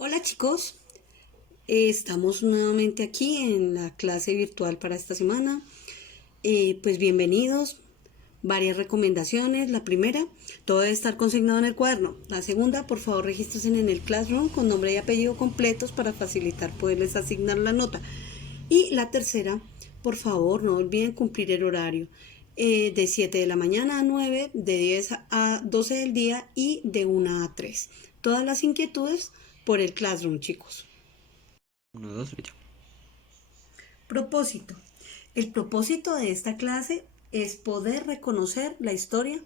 Hola chicos, estamos nuevamente aquí en la clase virtual para esta semana. Pues bienvenidos, varias recomendaciones. La primera, todo debe estar consignado en el cuaderno. La segunda, por favor regístrense en el Classroom con nombre y apellido completos para facilitar poderles asignar la nota. Y la tercera, por favor no olviden cumplir el horario. De 7 de la mañana a 9, de 10 a 12 del día y de 1 a 3. Todas las inquietudes por el Classroom, chicos. Uno, dos, ya. Propósito. El propósito de esta clase es poder reconocer la historia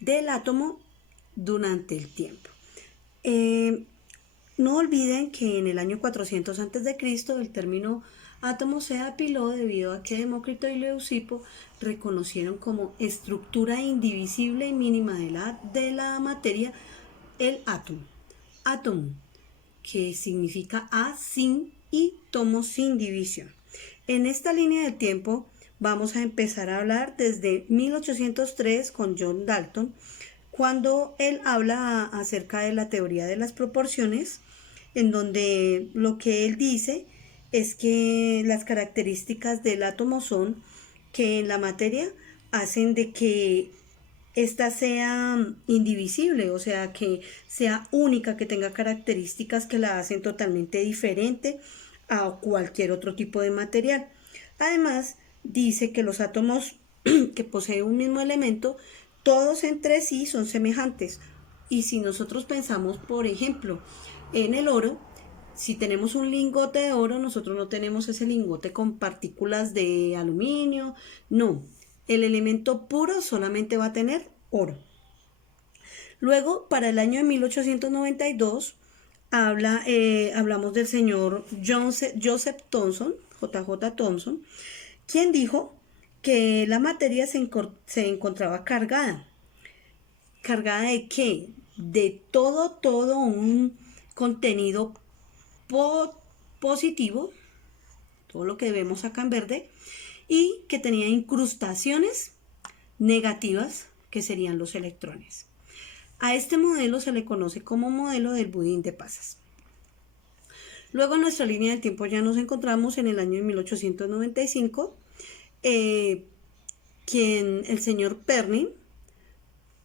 del átomo durante el tiempo. No olviden que en el año 400 a.C. el término átomo se apiló debido a que Demócrito y Leucipo reconocieron como estructura indivisible y mínima de la materia el átomo. Átomo, que significa a sin y tomo sin división. En esta línea del tiempo vamos a empezar a hablar desde 1803 con John Dalton, cuando él habla acerca de la teoría de las proporciones, en donde lo que él dice es que las características del átomo son que en la materia hacen de que esta sea indivisible, o sea, que sea única, que tenga características que la hacen totalmente diferente a cualquier otro tipo de material. Además, dice que los átomos que poseen un mismo elemento, todos entre sí son semejantes. Y si nosotros pensamos, por ejemplo, en el oro, si tenemos un lingote de oro, nosotros no tenemos ese lingote con partículas de aluminio, no. El elemento puro solamente va a tener oro. Luego, para el año de 1892, hablamos del señor Joseph Thomson, J. Thomson, quien dijo que la materia se encontraba cargada. ¿Cargada de qué? De todo un contenido positivo, todo lo que vemos acá en verde, y que tenía incrustaciones negativas, que serían los electrones. A este modelo se le conoce como modelo del budín de pasas. Luego en nuestra línea de tiempo ya nos encontramos en el año de 1895, quien el señor Pernin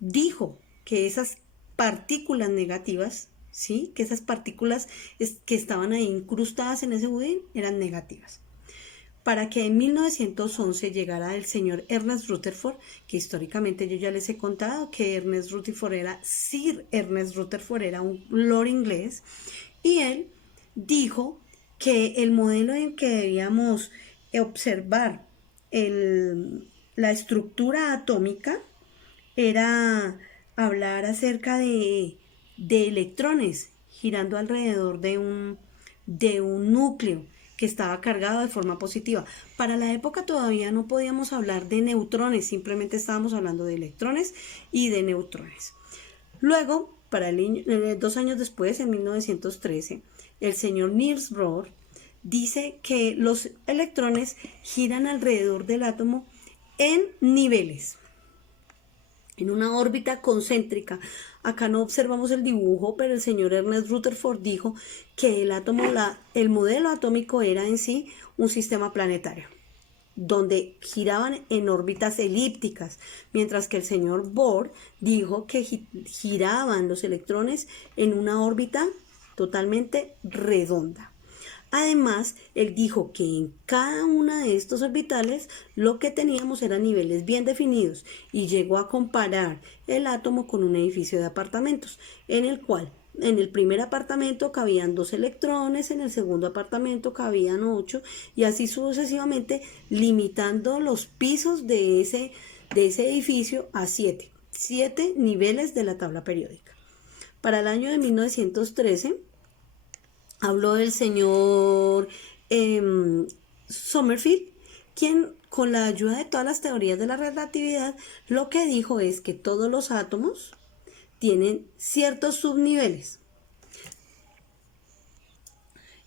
dijo que esas partículas negativas, ¿sí? Que esas partículas que estaban ahí incrustadas en ese budín eran negativas. Para que en 1911 llegara el señor Ernest Rutherford, que históricamente yo ya les he contado que Ernest Rutherford era Sir Ernest Rutherford, era un lord inglés, y él dijo que el modelo en que debíamos observar la estructura atómica era hablar acerca de electrones girando alrededor de un núcleo que estaba cargado de forma positiva. Para la época todavía no podíamos hablar de neutrones, simplemente estábamos hablando de electrones y de neutrones. Luego, 2 años después, en 1913, el señor Niels Bohr dice que los electrones giran alrededor del átomo en niveles, en una órbita concéntrica. Acá no observamos el dibujo, pero el señor Ernest Rutherford dijo que el modelo atómico era en sí un sistema planetario, donde giraban en órbitas elípticas, mientras que el señor Bohr dijo que giraban los electrones en una órbita totalmente redonda. Además, él dijo que en cada una de estos orbitales lo que teníamos eran niveles bien definidos y llegó a comparar el átomo con un edificio de apartamentos, en el cual en el primer apartamento cabían 2 electrones, en el segundo apartamento cabían 8 y así sucesivamente, limitando los pisos de ese edificio a 7 niveles de la tabla periódica. Para el año de 1913, habló del señor Sommerfeld, quien con la ayuda de todas las teorías de la relatividad, lo que dijo es que todos los átomos tienen ciertos subniveles.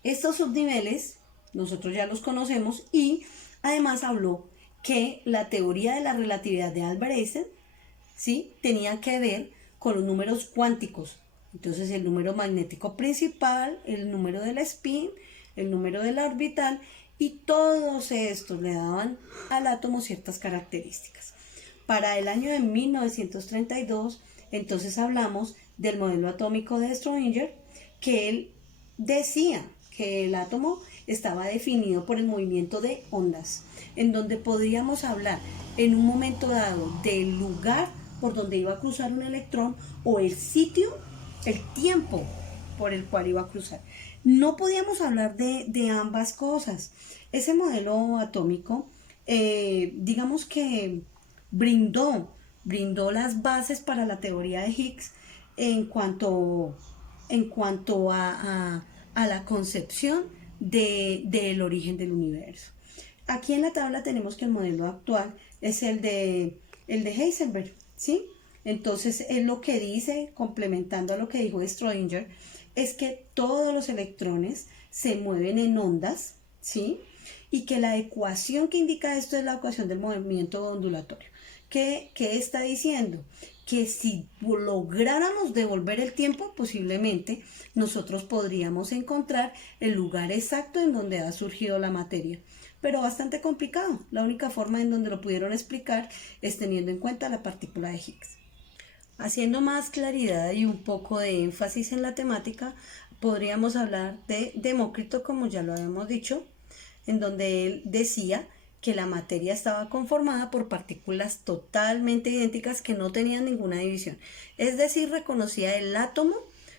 Estos subniveles nosotros ya los conocemos y además habló que la teoría de la relatividad de Albert Einstein, ¿sí?, tenía que ver con los números cuánticos, Entonces el número magnético principal, el número del spin, el número del orbital, y todos estos le daban al átomo ciertas características. Para el año de 1932, entonces hablamos del modelo atómico de Schrödinger, que él decía que el átomo estaba definido por el movimiento de ondas, en donde podríamos hablar en un momento dado del lugar por donde iba a cruzar un electrón o el sitio, el tiempo por el cual iba a cruzar. No podíamos hablar de ambas cosas. Ese modelo atómico, digamos que brindó las bases para la teoría de Higgs en cuanto a la concepción del origen del universo. Aquí en la tabla tenemos que el modelo actual es el de Heisenberg, ¿sí? Entonces, él lo que dice, complementando a lo que dijo Schrödinger, es que todos los electrones se mueven en ondas, ¿sí? Y que la ecuación que indica esto es la ecuación del movimiento ondulatorio. ¿Qué está diciendo? Que si lográramos devolver el tiempo, posiblemente nosotros podríamos encontrar el lugar exacto en donde ha surgido la materia. Pero bastante complicado. La única forma en donde lo pudieron explicar es teniendo en cuenta la partícula de Higgs. Haciendo más claridad y un poco de énfasis en la temática, podríamos hablar de Demócrito, como ya lo habíamos dicho, en donde él decía que la materia estaba conformada por partículas totalmente idénticas que no tenían ninguna división. Es decir, reconocía el átomo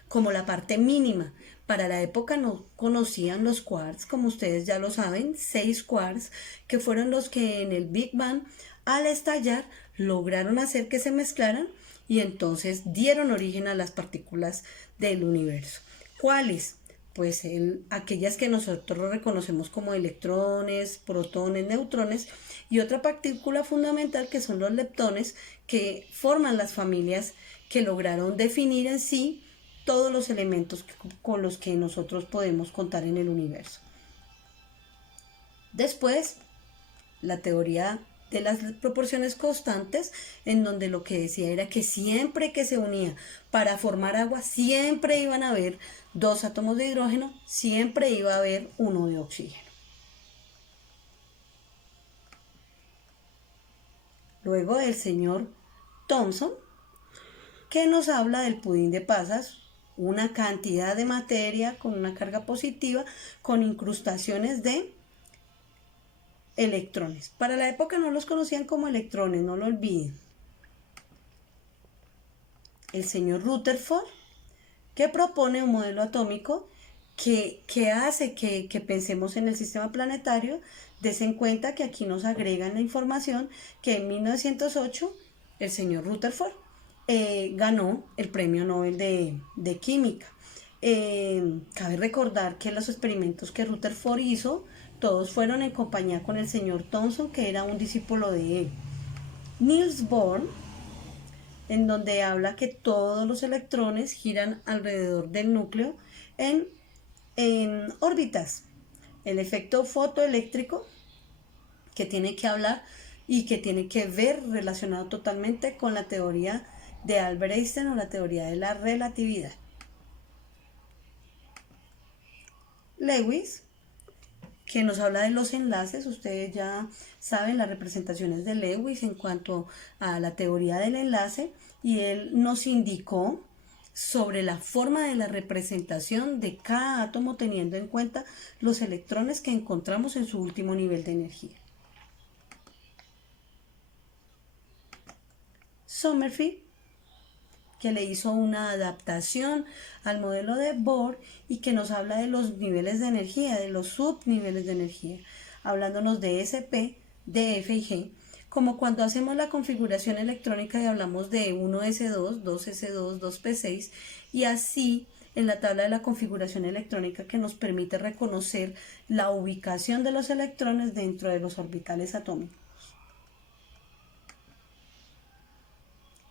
como la parte mínima. Para la época no conocían los quarks, como ustedes ya lo saben, 6 quarks, que fueron los que en el Big Bang, al estallar, lograron hacer que se mezclaran y entonces dieron origen a las partículas del universo. ¿Cuáles? Pues aquellas que nosotros reconocemos como electrones, protones, neutrones, y otra partícula fundamental que son los leptones, que forman las familias que lograron definir en sí todos los elementos con los que nosotros podemos contar en el universo. Después, la teoría de las proporciones constantes, en donde lo que decía era que siempre que se unía para formar agua, siempre iban a haber 2 átomos de hidrógeno, siempre iba a haber 1 de oxígeno. Luego el señor Thomson, que nos habla del pudín de pasas, una cantidad de materia con una carga positiva, con incrustaciones de electrones. Para la época no los conocían como electrones, no lo olviden. El señor Rutherford, que propone un modelo atómico que hace que pensemos en el sistema planetario. Des en cuenta que aquí nos agregan la información que en 1908 el señor Rutherford ganó el premio Nobel de Química. Cabe recordar que los experimentos que Rutherford hizo, todos fueron en compañía con el señor Thomson, que era un discípulo de él. Niels Bohr, en donde habla que todos los electrones giran alrededor del núcleo en órbitas. El efecto fotoeléctrico, que tiene que hablar y que tiene que ver relacionado totalmente con la teoría de Albert Einstein o la teoría de la relatividad. Lewis, que nos habla de los enlaces. Ustedes ya saben las representaciones de Lewis en cuanto a la teoría del enlace, y él nos indicó sobre la forma de la representación de cada átomo teniendo en cuenta los electrones que encontramos en su último nivel de energía. Sommerfeld, que le hizo una adaptación al modelo de Bohr y que nos habla de los niveles de energía, de los subniveles de energía, hablándonos de SP, de F y G, como cuando hacemos la configuración electrónica y hablamos de 1s2, 2s2, 2p6, y así en la tabla de la configuración electrónica, que nos permite reconocer la ubicación de los electrones dentro de los orbitales atómicos.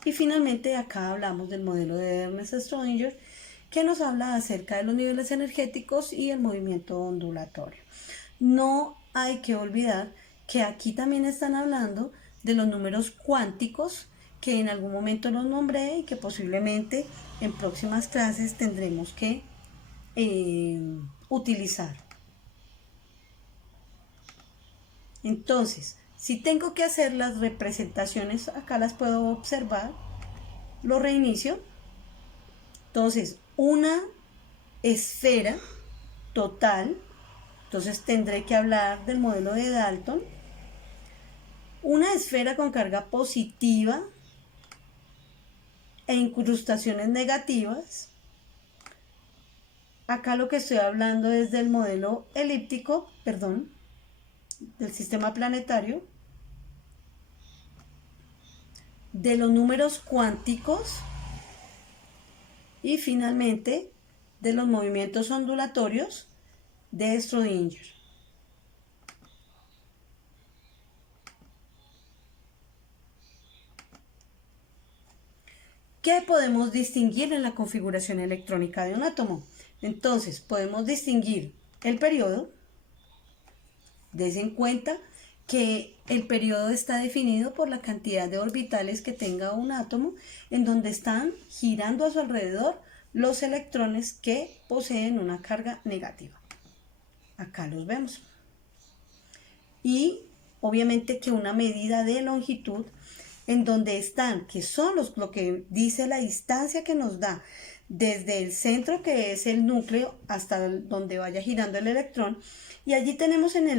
Y finalmente acá hablamos del modelo de Ernest Schrödinger, que nos habla acerca de los niveles energéticos y el movimiento ondulatorio. No hay que olvidar que aquí también están hablando de los números cuánticos que en algún momento los nombré y que posiblemente en próximas clases tendremos que utilizar. Entonces, si tengo que hacer las representaciones, acá las puedo observar, lo reinicio. Entonces, una esfera total, entonces tendré que hablar del modelo de Dalton. Una esfera con carga positiva e incrustaciones negativas. Acá lo que estoy hablando es del modelo elíptico, perdón, del sistema planetario, de los números cuánticos y finalmente de los movimientos ondulatorios de Schrödinger. ¿Qué podemos distinguir en la configuración electrónica de un átomo? Entonces, podemos distinguir el periodo. Des en cuenta que el periodo está definido por la cantidad de orbitales que tenga un átomo, en donde están girando a su alrededor los electrones que poseen una carga negativa. Acá los vemos. Y obviamente que una medida de longitud en donde están, que son lo que dice la distancia que nos da desde el centro, que es el núcleo, hasta donde vaya girando el electrón, y allí tenemos en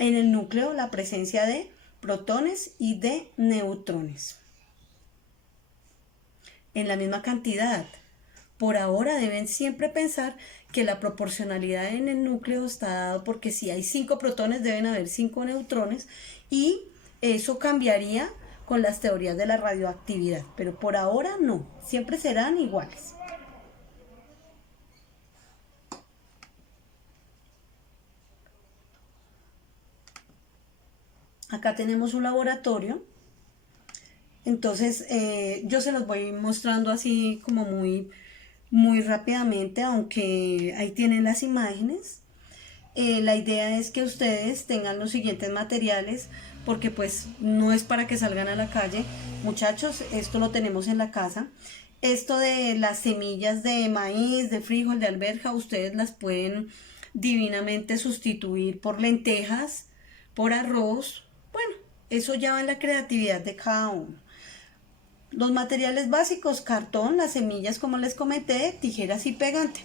el núcleo la presencia de protones y de neutrones en la misma cantidad. Por ahora deben siempre pensar que la proporcionalidad en el núcleo está dado porque si hay 5 protones deben haber 5 neutrones, y eso cambiaría con las teorías de la radioactividad, pero por ahora no, siempre serán iguales. Acá tenemos un laboratorio, entonces yo se los voy mostrando así como muy rápidamente, aunque ahí tienen las imágenes. La idea es que ustedes tengan los siguientes materiales, porque pues no es para que salgan a la calle. Muchachos, esto lo tenemos en la casa. Esto de las semillas de maíz, de frijol, de alberja, ustedes las pueden divinamente sustituir por lentejas, por arroz. Bueno, eso ya va en la creatividad de cada uno. Los materiales básicos: cartón, las semillas como les comenté, tijeras y pegante.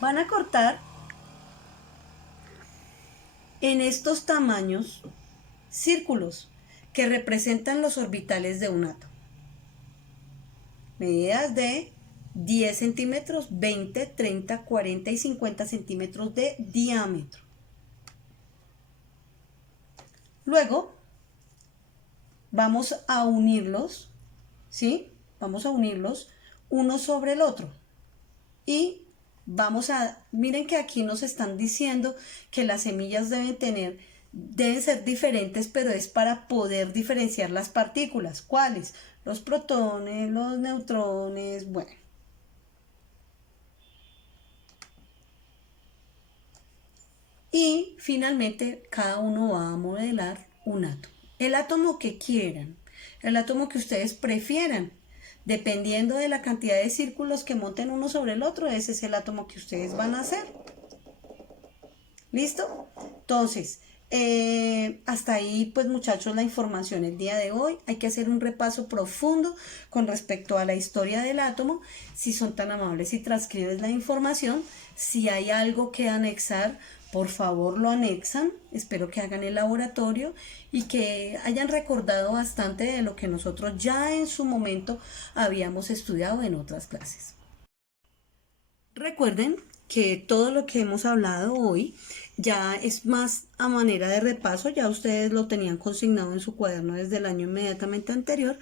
Van a cortar en estos tamaños círculos que representan los orbitales de un átomo. Medidas de 10 centímetros, 20, 30, 40 y 50 centímetros de diámetro. Luego vamos a unirlos, ¿sí? Vamos a unirlos uno sobre el otro. Y miren que aquí nos están diciendo que las semillas deben ser diferentes, pero es para poder diferenciar las partículas. ¿Cuáles? Los protones, los neutrones, bueno. Y finalmente cada uno va a modelar un átomo. El átomo que quieran, el átomo que ustedes prefieran. Dependiendo de la cantidad de círculos que monten uno sobre el otro, ese es el átomo que ustedes van a hacer. ¿Listo? Entonces, hasta ahí pues muchachos la información el día de hoy. Hay que hacer un repaso profundo con respecto a la historia del átomo. Si son tan amables y transcribes la información, si hay algo que anexar, por favor lo anexan. Espero que hagan el laboratorio y que hayan recordado bastante de lo que nosotros ya en su momento habíamos estudiado en otras clases. Recuerden que todo lo que hemos hablado hoy ya es más a manera de repaso, ya ustedes lo tenían consignado en su cuaderno desde el año inmediatamente anterior.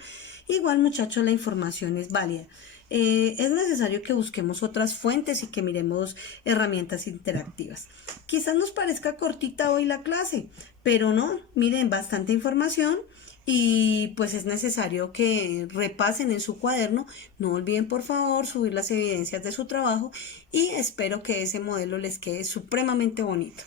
Igual muchachos, la información es válida. Es necesario que busquemos otras fuentes y que miremos herramientas interactivas. Quizás nos parezca cortita hoy la clase, pero no, miren, bastante información y pues es necesario que repasen en su cuaderno. No olviden por favor subir las evidencias de su trabajo y espero que ese modelo les quede supremamente bonito.